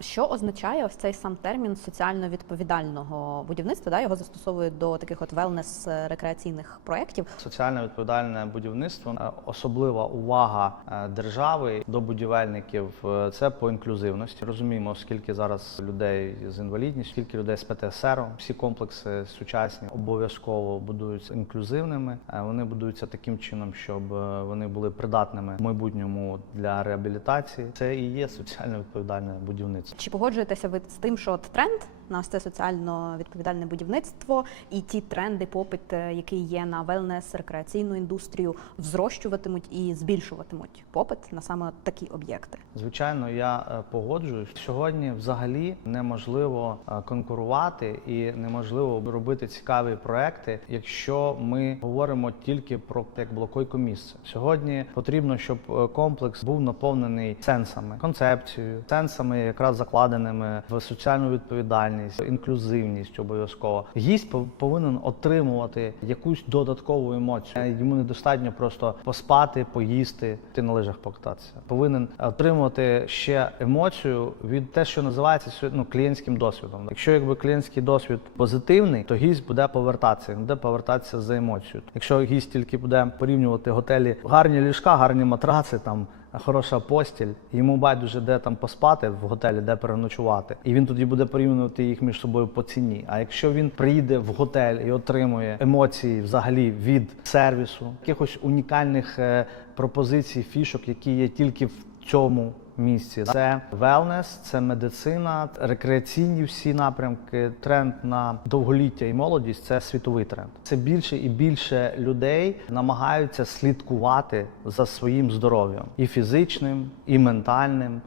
Що означає ось цей сам термін соціально відповідального будівництва? Да, його застосовують до таких от велнес е, рекреаційних проєктів. Соціально відповідальне будівництво, е, особлива увага е, держави до будівельників. е, Це по інклюзивності. Розуміємо, скільки зараз людей з інвалідністю, скільки людей з ПТСР. Всі комплекси сучасні обов'язково будуються інклюзивними. Вони будуються таким чином, щоб вони були придатними в майбутньому для реабілітації. Це і є соціально відповідальне будівництво. Чи погоджуєтеся ви з тим, що от тренд на це соціально відповідальне будівництво і ті тренди, попит, е, який є на велнес, рекреаційну індустрію, взрощуватимуть і збільшуватимуть попит на саме такі об'єкти? Звичайно, я е, погоджуюсь. Сьогодні взагалі неможливо е, конкурувати і неможливо робити цікаві проекти, якщо ми говоримо тільки про як блокойко місце. Сьогодні потрібно, щоб комплекс був наповнений сенсами, концепцією, сенсами, якраз закладеними в соціальну відповідальність, інклюзивність обов'язково. Гість повинен отримувати якусь додаткову емоцію. Е, Йому недостатньо просто поспати, поїсти, ти на лижах покататися. Повинен отримувати ще емоцію від те, що називається ну, клієнтським досвідом. Якщо якби клієнтський досвід позитивний, то гість буде повертатися, буде повертатися за емоцією. Якщо гість тільки буде порівнювати готелі, гарні ліжка, гарні матраци там. Хороша постіль, йому байдуже де там поспати в готелі, де переночувати, і він тоді буде порівнювати їх між собою по ціні. А якщо він приїде в готель і отримує емоції взагалі від сервісу, якихось унікальних е, пропозицій, фішок, які є тільки в цьому місці, це велнес, це медицина, рекреаційні всі напрямки, тренд на довголіття і молодість це світовий тренд. Це більше і більше людей намагаються слідкувати за своїм здоров'ям і фізичним, і ментальним.